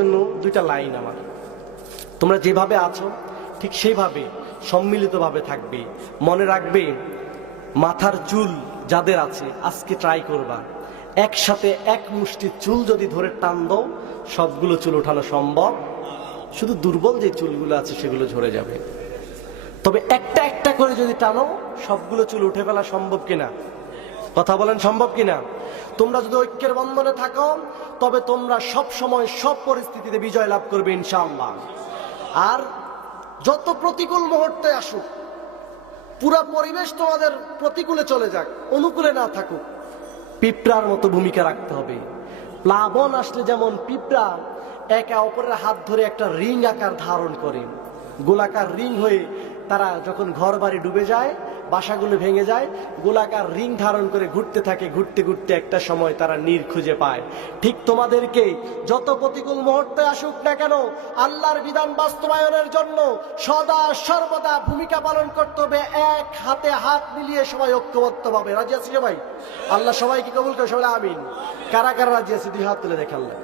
জন্য দুইটা লাইন আমার। তোমরা যেভাবে আছো ঠিক সেইভাবে সম্মিলিতভাবে থাকবে। মনে রাখবে, মাথার চুল যাদের আছে আজকে ট্রাই করবা, একসাথে এক মুষ্টি চুল যদি ধরে টান দাও সবগুলো চুল ওঠানো সম্ভব। শুধু দুর্বল যে চুলগুলো আছে সেগুলো ঝরে যাবে। তবে একটা একটা করে যদি টানো সবগুলো চুল উঠে ফেলা সম্ভব কিনা? কথা বলেন, সম্ভব কিনা? তোমরা যদি ঐক্যের বন্ধনে থাকো তবে তোমরা সব সময় সব পরিস্থিতিতে বিজয় লাভ করবে ইনশাআল্লাহ। আর যত প্রতিকূল মুহূর্তে আসুক, পুরা পরিবেশ তোমাদের প্রতিকূলে চলে যাক, অনুকূলে না থাকুক, পিঁপড়ার মতো ভূমিকা রাখতে হবে। প্লাবন আসলে যেমন পিঁপড়া একে অপরের হাত ধরে একটা রিং আকার ধারণ করে, গোলাকার রিং হয়ে তারা যখন ঘর বাড়ি ডুবে যায়, বাসাগুলো ভেঙে যায়, গোলাকার রিং ধারণ করে ঘুরতে থাকে, ঘুরতে ঘুরতে একটা সময় তারা নীর খুঁজে পায়। ঠিক তোমাদেরকে যত প্রতিকূল মুহূর্তে আসুক না কেন, আল্লাহর বিধান বাস্তবায়নের জন্য সদা সর্বদা ভূমিকা পালন করতে হবে, এক হাতে হাত মিলিয়ে সবাই ঐক্যবদ্ধ ভাবে। রাজি আছি সবাই? আল্লাহ সবাইকে কবুল করে, সবাই আমিন। কারা কারা রাজি আছে দুই হাত তুলে দেখাল্লাহ।